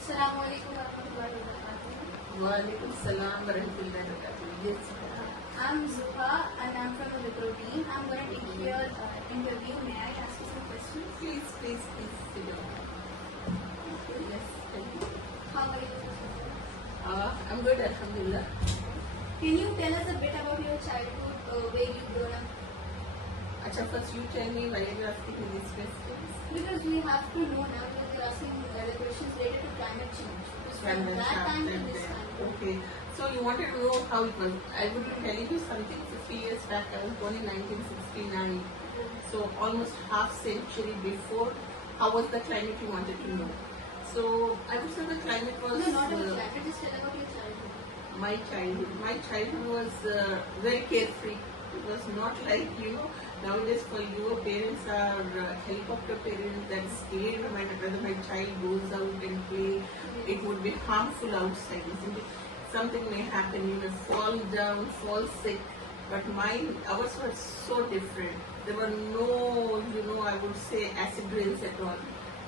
Assalamualaikum warahmatullahi wabarakatuh. Walaikum salam warahmatullahi wabarakatuh. Yes. I'm Zuha and I'm from the Wipro team. I'm going to take your interview. May I ask you some questions? Please sit down. Yes, thank you. How are you? I'm good, alhamdulillah. Can you tell us a bit about your childhood, where you grown up? Acha, first you tell me why you're asking me these questions. Because we have to know now that you're asking the questions related to climate change. Because from Climate that time to change, this time. okay. So you wanted to know how it was. I would tell you something. 50 years back, I was born in 1969. So almost half century before, how was the climate you wanted to know? So I would say the climate was... No, not about climate. Just tell about your childhood. My childhood was very carefree. It was not like, nowadays for your parents are helicopter parents that scared whether my child goes out and play. It would be harmful outside, isn't it? Something may happen, you may fall down, fall sick. But ours were so different. There were no, I would say acid rains at all.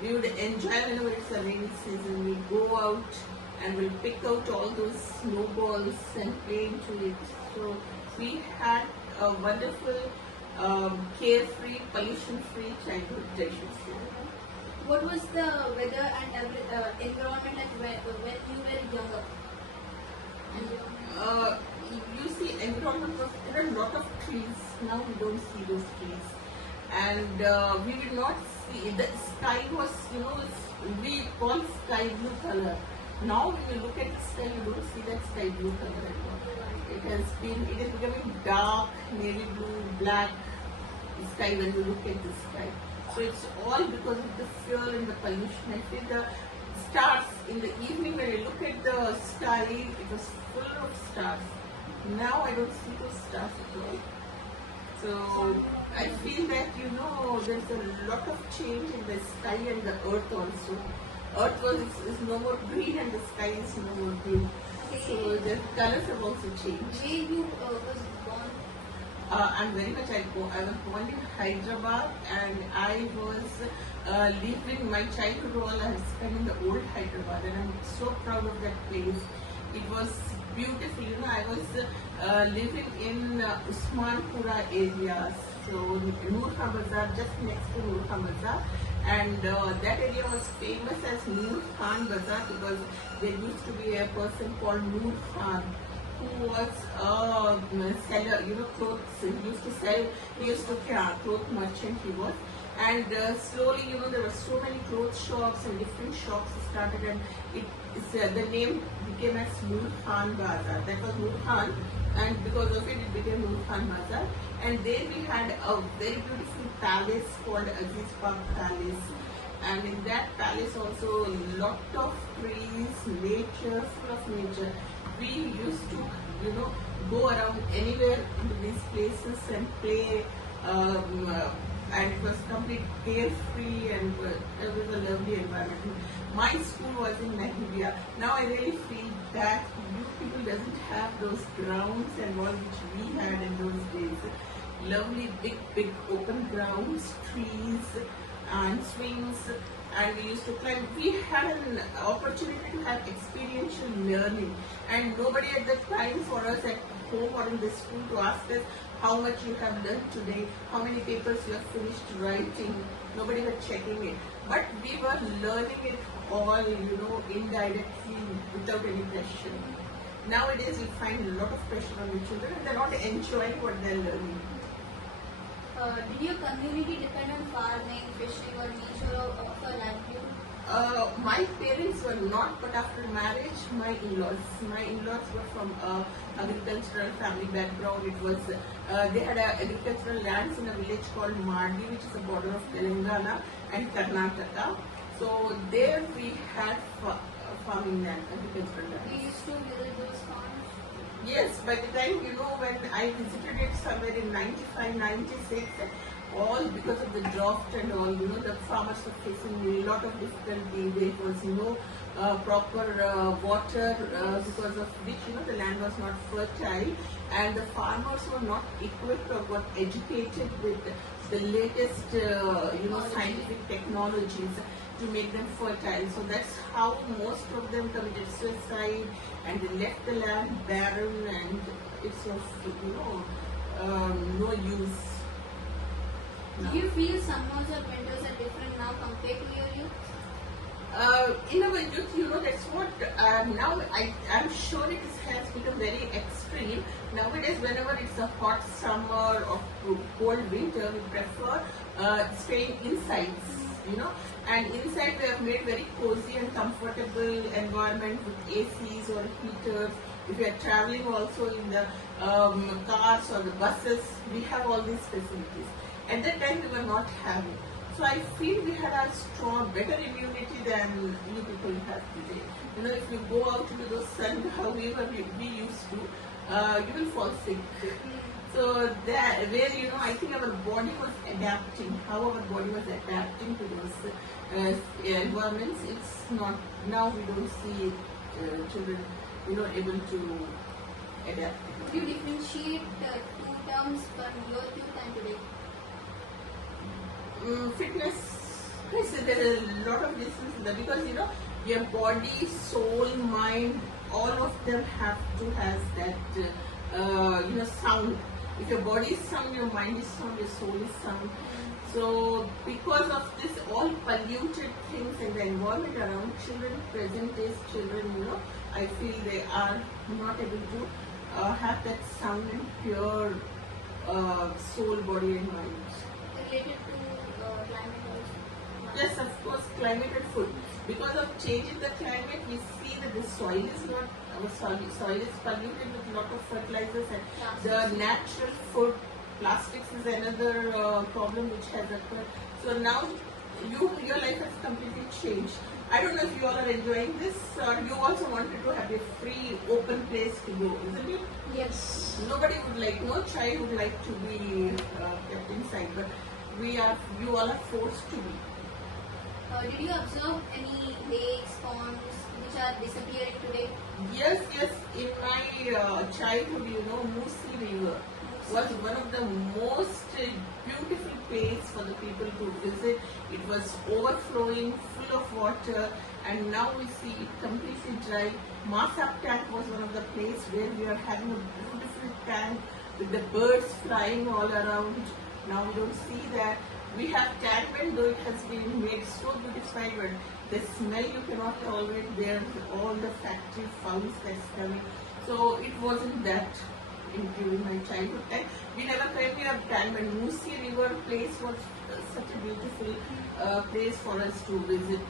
We would enjoy whenever it's a rainy season. We go out and we'll pick out all those snowballs and play into it. So we had a wonderful, carefree, pollution-free childhood, I should say. What was the weather and environment like when you were younger? You see, environment was, there are a lot of trees. Now we don't see those trees. And we did not see, the sky was, we call sky blue color. Now when you look at the sky, you don't see that sky blue color anymore. It is becoming dark, navy blue, black sky when you look at the sky. So it's all because of the fuel and the pollution. I feel the stars in the evening when I look at the sky, it was full of stars. Now I don't see those stars at all. So I feel that there's a lot of change in the sky and the earth also. Earth is no more green and the sky is no more green. So the colors have also changed. Where you was born? I'm very much I was born in Hyderabad and I was living my childhood all I have spent in the old Hyderabad and I'm so proud of that place. It was beautiful. I was living in Usmanpura areas. So Noor Khan Bazaar, just next to Noor Khan Bazaar. And that area was famous as Noor Khan Bazaar because there used to be a person called Noor Khan who was a seller, clothes. He used to carry cloth merchant he was. And slowly, there were so many clothes shops and different shops started and the name became as Noor Khan Bazaar. That was Noor Khan and because of it, it became Noor Khan Bazaar. And there we had a very beautiful palace called Aziz Park Palace. And in that palace also a lot of trees, nature, full of nature. We used to, go around anywhere into these places and play. And it was completely carefree and it was a lovely environment. My school was in Mahibia. Now I really feel that you people doesn't have those grounds and all which we had in those days. Lovely big open grounds, trees and swings, and we used to climb. We had an opportunity to have experiential learning and nobody at that time for us at home or in the school to ask us how much you have learned today, how many papers you have finished writing. Nobody was checking it. But we were learning it all, indirectly without any pressure. Nowadays we find a lot of pressure on the children and they're not enjoying what they're learning. Did your community depend on farming, fishing or nature for livelihood? My parents were not, but after marriage, my in-laws were from agricultural family background. It was they had agricultural lands in a village called Mardi, which is the border of Telangana and Karnataka. So there we had farming land, agricultural land. You used to visit those farms? Yes, by the time, when I visited it somewhere in 95, 96, all because of the drought and all, the farmers were facing a lot of difficulty. There was no proper water because of which, the land was not fertile and the farmers were not equipped or got educated with the latest, scientific technologies. to make them fertile. So that's how most of them committed suicide, and they left the land barren, and it's of no use. Do you feel summers or winters are different now compared to your youth? In our youth, that's what now I'm sure has become very extreme. Nowadays, whenever it's a hot summer or cold winter, we prefer staying inside, and inside we have made very cozy and comfortable environment with ACs or heaters. If we are traveling also in the cars or the buses, we have all these facilities. At that time, we were not having. So I feel we had a strong, better immunity than you people have today. If you go out into the sun, however we used to, you will fall sick. So that where I think our body was adapting, how our body was adapting to those environments. It's not now. We don't see children, able to adapt. Do you differentiate two terms from your youth and today? Fitness, I say there is a lot of distance in that, because your body, soul, mind, all of them have to has that sound. If your body is sound, your mind is sound, your soul is sound. So because of this all polluted things in the environment around children, present day children, I feel they are not able to have that sound and pure soul, body and mind. Related to climate also? Yes, of course, climate and food. Because of change in the climate, we see that the soil is not, our soil is polluted with a lot of fertilizers, and the natural food, plastics is another problem which has occurred. So now your life has completely changed. I don't know if you all are enjoying this, or you also wanted to have a free, open place to go, isn't it? Yes. Nobody would like, no child would like to be kept inside, but you all are forced to be. Did you observe any lakes, ponds which are disappearing today? Yes. In my childhood, Moosi River was one of the most beautiful place for the people to visit. It was overflowing, full of water, and now we see it completely dry. Masap Tank was one of the place where we are having a beautiful tank with the birds flying all around. Now we don't see that. We have Tanman, though it has been made so beautified, but the smell you cannot tolerate. There's all the factory fouls that's coming. So it wasn't that during my childhood. And we never came near Tanman. Moosi River place was such a beautiful place for us to visit.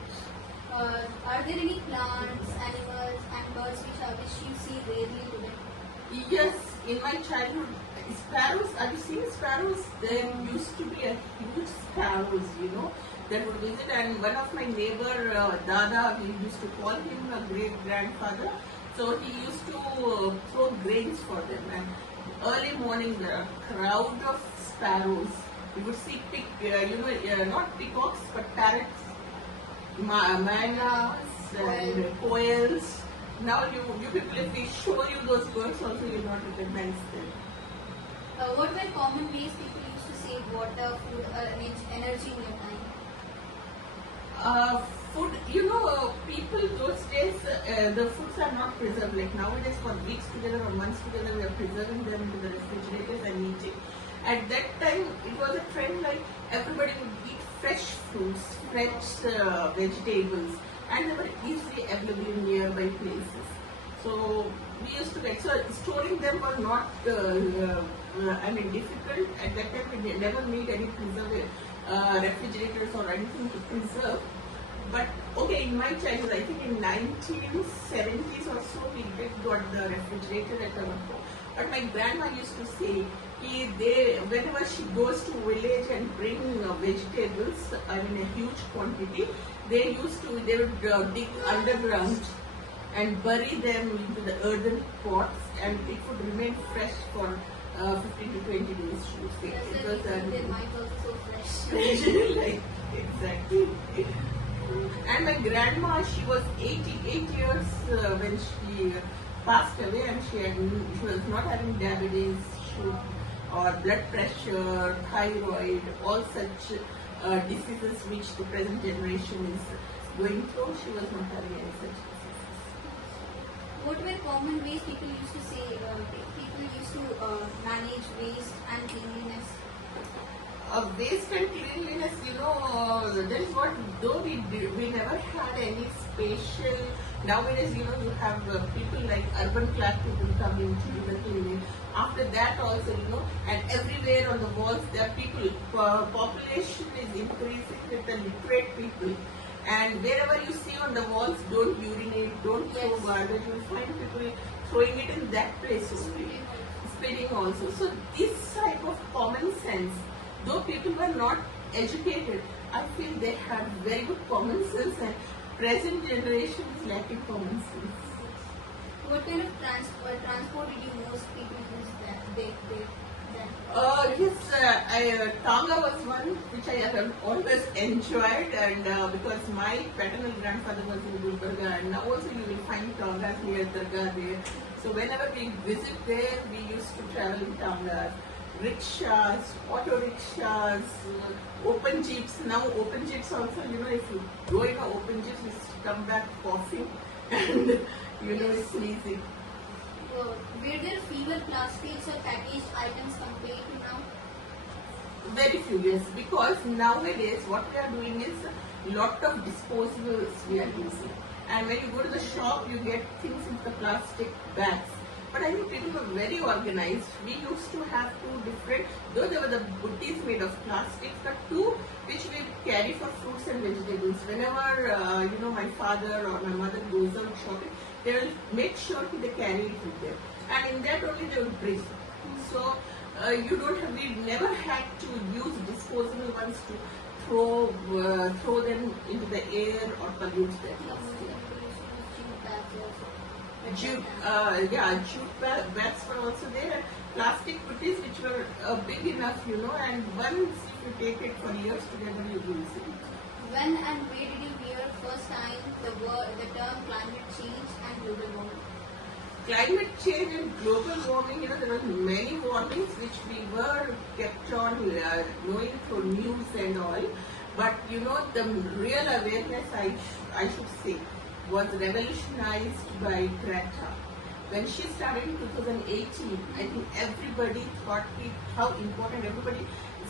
Are there any plants, animals and birds which you see rarely today? Yes, in my childhood, sparrows, have you seen sparrows? There used to be a huge sparrows, that would visit, and one of my neighbor, Dada, we used to call him a great-grandfather, so he used to throw grains for them, and early morning there are a crowd of sparrows. You would see not peacocks, but parrots, maynas, and quails. Now you people, if we show you those birds also, you will not recognize them. What were common ways people used to save water, food, or energy in your time? Food, people those days, the foods are not preserved. Like nowadays, for weeks together or months together, we are preserving them into the refrigerators and eating. At that time, it was a trend like everybody would eat fresh fruits, fresh vegetables, and they were easily available in nearby places. So we used to storing them was not, difficult. At that time, we never made any refrigerators or anything to preserve. But okay, in my childhood, I think in 1970s or so, we got the refrigerator at our home. But my grandma used to say, whenever she goes to village and bring vegetables, in a huge quantity, they would dig underground and bury them into the earthen pots, and it would remain fresh for 15 to 20 days. They might also fresh. Exactly. And my grandma, she was 88 years when she passed away, and she was not having diabetes, or blood pressure, thyroid, all such diseases which the present generation is going through. She was not having any such diseases. What were common ways people used to say, people used to manage waste and cleanliness? Waste and cleanliness, that is what, though we never had any spatial. Nowadays, you have people like urban class people coming to do the cleaning. After that also, and everywhere on the walls there are people. Population is increasing with the literate people. And wherever you see on the walls, don't urinate, don't throw garbage, you'll find people throwing it in that place only. Spitting also. So this type of common sense, though people were not educated, I feel they had very good common sense, and present generation is lacking common sense. What kind of transport did you most people use then? Yes, Tonga was one which I have always enjoyed, and because my paternal grandfather was in Gulbarga, and now also you will find Tongas near Dargah there. So whenever we visit there, we used to travel in Tongas. Rickshaws, auto rickshaws, open jeeps. Now open jeeps also, if you go in an open jeep, you come back coughing and sneezing. Were there fewer plastics or packaged items compared to now? Very few, yes, because nowadays what we are doing is lot of disposables we are using. And when you go to the shop, you get things in the plastic bags. But I think people were very organized. We used to have two different, though there were the butties made of plastics, but two which we carry for fruits and vegetables. Whenever, my father or my mother goes out shopping, they will make sure they carry it with them. And in that only they will bring. So, we never had to use disposable ones to throw them into the air or pollute them. Jute bags were also there, and plastic putties which were big enough, and once you take it for years together, you use it. When and where did you hear first time the term climate change and global warming? Climate change and global warming, there were many warnings which we were kept on knowing through news and all, but the real awareness, I should say, was revolutionized by Greta. When she started in 2018, I think everybody thought how important. Everybody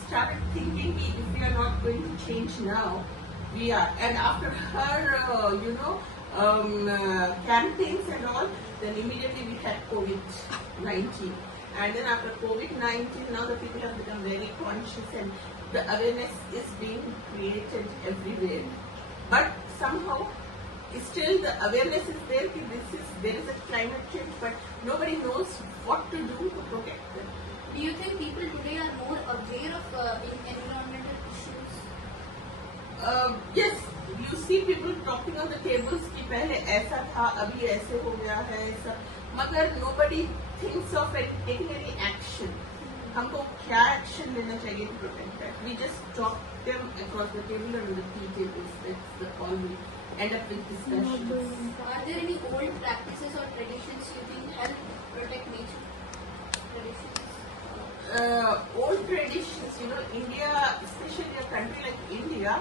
started thinking if we are not going to change now, we are. And after her, campaigns and all, then immediately we had COVID-19. And then after COVID-19, now the people have become very conscious, and the awareness is being created everywhere. But somehow, still the awareness is there. There is a climate change, but nobody knows what to do to protect them. Do you think people today are more aware of environmental issues? Yes, you see people talking on the tables कि पहले ऐसा था, अभी ऐसे हो गया है ऐसा, मगर nobody thinks of taking any action. हमको क्या action लेना चाहिए to protect that? We just talk them across the table and the tea tables. That's all we end up with discussions. Are there any old practices or traditions you think help protect nature? Old traditions, India, especially a country like India,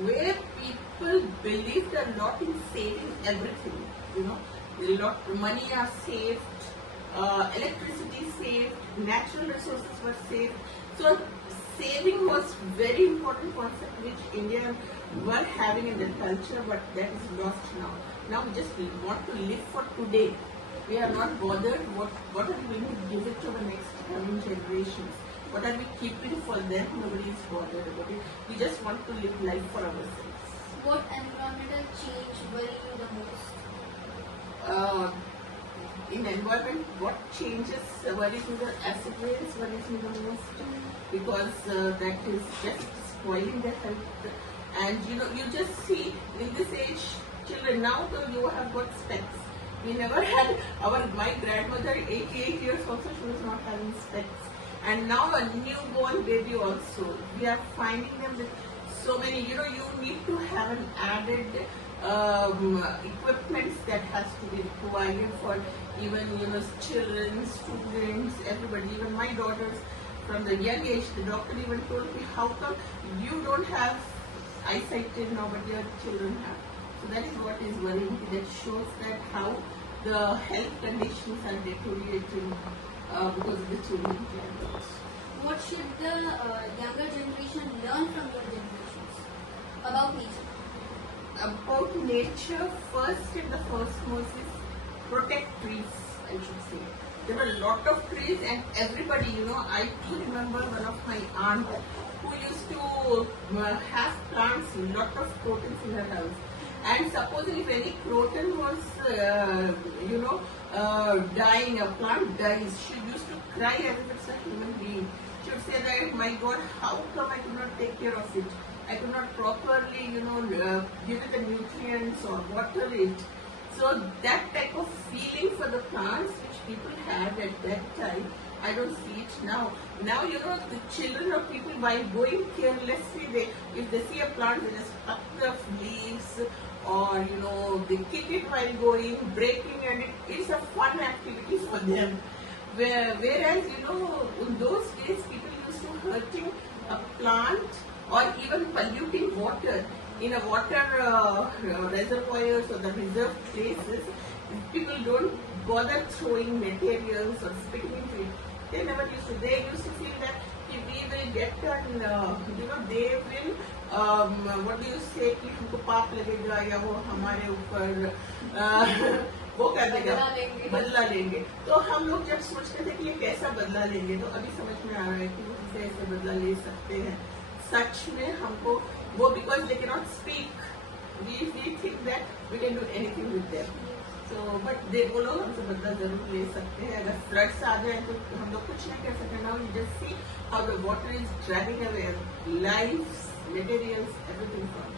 where people believed a lot in saving everything. A lot of money are saved, electricity saved, natural resources were saved. So saving was very important concept which Indians were having in their culture, but that is lost now. Now we just want to live for today. We are not bothered what are we going to give it to the next coming generations. What are we keeping for them? Nobody is bothered about it. We just want to live life for ourselves. What environmental change worry you the most? In environment, what changes worries me the acid rains worries me the most, because that is just spoiling their health. And you just see in this age children now you have got specs. We never had my grandmother 88 years also, she was not having specs. And now a newborn baby also, we are finding them with so many, you need to have an added equipments that has to be provided for even children, students, everybody. Even my daughters from the young age. The doctor even told me, how come you don't have eyesight till now, but your children have? So that is what is worrying. That shows that how the health conditions are deteriorating because of the changing climate. What should the younger generation learn from your generations about nature? About nature, first and the first is protect trees, I should say. There were a lot of trees and everybody, I too remember one of my aunt who used to have plants, lot of crotons in her house. And supposing if any croton was, dying, a plant dies, she used to cry as if it's a human being. She would say that, my God, how come I could not take care of it? I could not properly, give it the nutrients or water it. So that type of feeling for the plants which people had at that time, I don't see it now. Now, the children of people, by going carelessly, if they see a plant, they just pluck the leaves or, they kick it while going, breaking, and it's a fun activity for them. Whereas, in those days, people used to hurting a plant or even polluting water in a water reservoirs or the reserved places. People don't bother throwing materials or spitting into it. They never used to. They used to feel that if we will get and they will what do you say कि हमको पाप लगेगा या वो हमारे ऊपर वो कर देगा, बदला लेंगे. तो हम लोग जब सोचते थे कि ये कैसा बदला लेंगे, तो अभी समझ में आ रहा है कि वो कैसे बदला ले सकते हैं. सच में हमको वो, because they cannot speak, we think that we can do anything with them. So, but वो लोग हमसे बदला जरूर ले सकते हैं. अगर फ्लड्स आ जाए तो हम लोग कुछ नहीं कर सकते. Now you just see how the water is dragging away lives, materials, everything from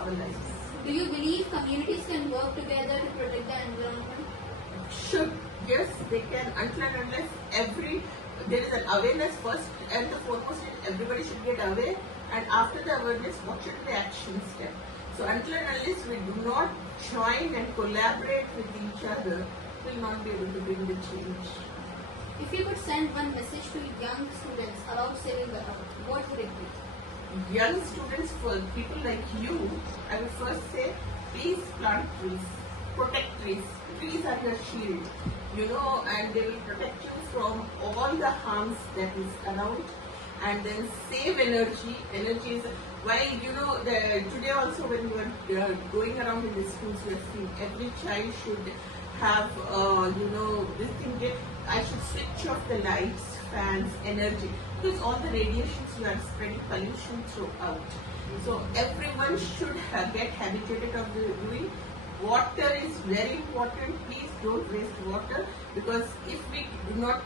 our lives. Do you believe communities can work together to protect the environment? Should, yes, they can, until and unless there is an awareness first and the foremost is everybody should get aware, and after the awareness, what should be the action step? So until and unless we do not join and collaborate with each other, we will not be able to bring the change. If you could send one message to young students about saving the earth, what would it be? Young students, for people like you, I would first say, please plant trees, protect trees. Trees are your shield, and they will protect you from all the harms that is around. And then save energy. Energy is why, today also when you are going around in the schools, you are seeing every child should have, this thing, I should switch off the lights, fans, energy, because all the radiations you are spreading pollution throughout. So everyone should get habituated of doing. Water is very important. Please don't waste water, because if we do not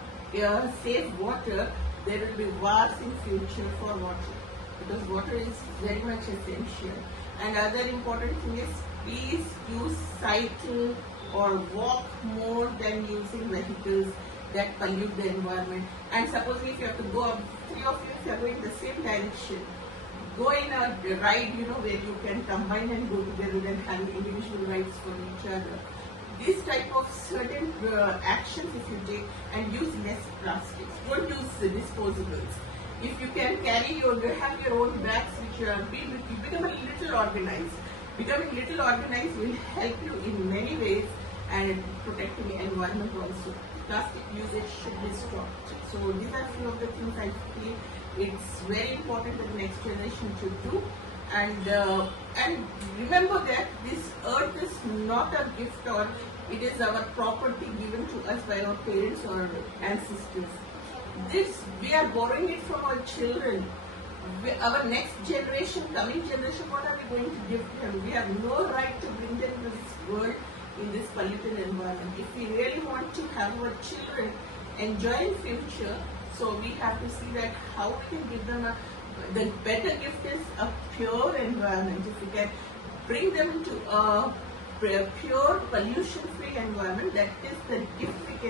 save water, there will be wars in future for water, because water is very much essential. And other important thing is, please use cycle or walk more than using vehicles that pollute the environment. And supposedly if you have to go up, three of you, if you are going the same direction, go in a ride, where you can combine and go together than having individual rides for each other. This type of certain actions if you take, and use less plastics. Don't use disposables. If you can have your own bags which are big, you become a little organized. Becoming little organized will help you in many ways, and protecting the environment also. Plastic usage should be stopped. So these are few of the things I feel it's very important that the next generation should do. And remember that this earth is not a gift, or it is our property given to us by our parents or ancestors. This, we are borrowing it from our children. Our next generation, coming generation, what are we going to give them? We have no right to bring them to this world in this polluted environment. If we really want to have our children enjoy in future, so we have to see that how we can give them the better gift is a pure environment. If we can bring them to a pure pollution-free environment, that is the gift we can